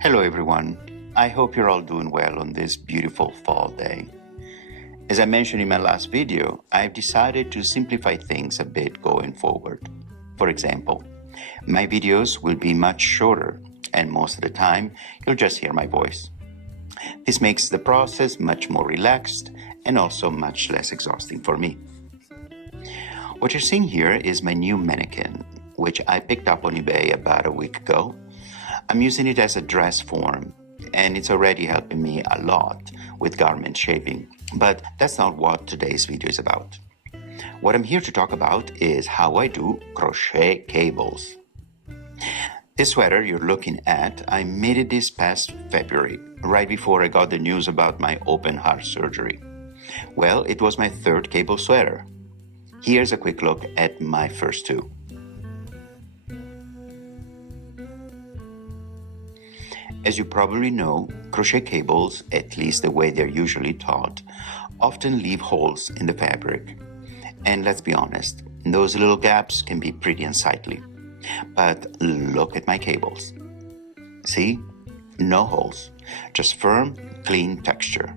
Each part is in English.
Hello everyone, I hope you're all doing well on this beautiful fall day. As I mentioned in my last video, I've decided to simplify things a bit going forward. For example, my videos will be much shorter and most of the time you'll just hear my voice. This makes the process much more relaxed and also much less exhausting for me. What you're seeing here is my new mannequin, which I picked up on eBay about a week ago. I'm using it as a dress form, and it's already helping me a lot with garment shaping. But that's not what today's video is about. What I'm here to talk about is how I do crochet cables. This sweater you're looking at, I made it this past February, right before I got the news about my open heart surgery. Well, it was my third cable sweater. Here's a quick look at my first two. As you probably know, crochet cables, at least the way they're usually taught, often leave holes in the fabric. And let's be honest, those little gaps can be pretty unsightly. But look at my cables. See? No holes, just firm, clean texture.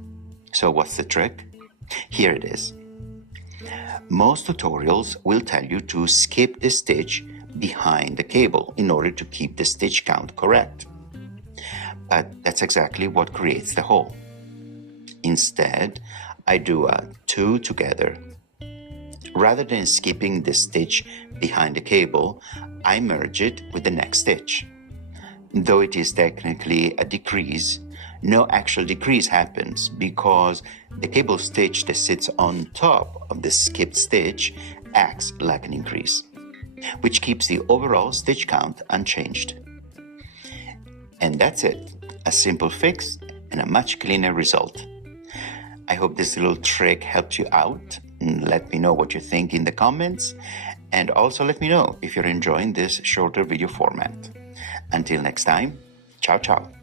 So what's the trick? Here it is. Most tutorials will tell you to skip the stitch behind the cable in order to keep the stitch count correct. But that's exactly what creates the hole. Instead, I do a two together. Rather than skipping the stitch behind the cable, I merge it with the next stitch. Though it is technically a decrease, no actual decrease happens because the cable stitch that sits on top of the skipped stitch acts like an increase, which keeps the overall stitch count unchanged. And that's it. A simple fix and a much cleaner result. I hope this little trick helped you out. Let me know what you think in the comments, and also let me know if you're enjoying this shorter video format. Until next time, ciao ciao.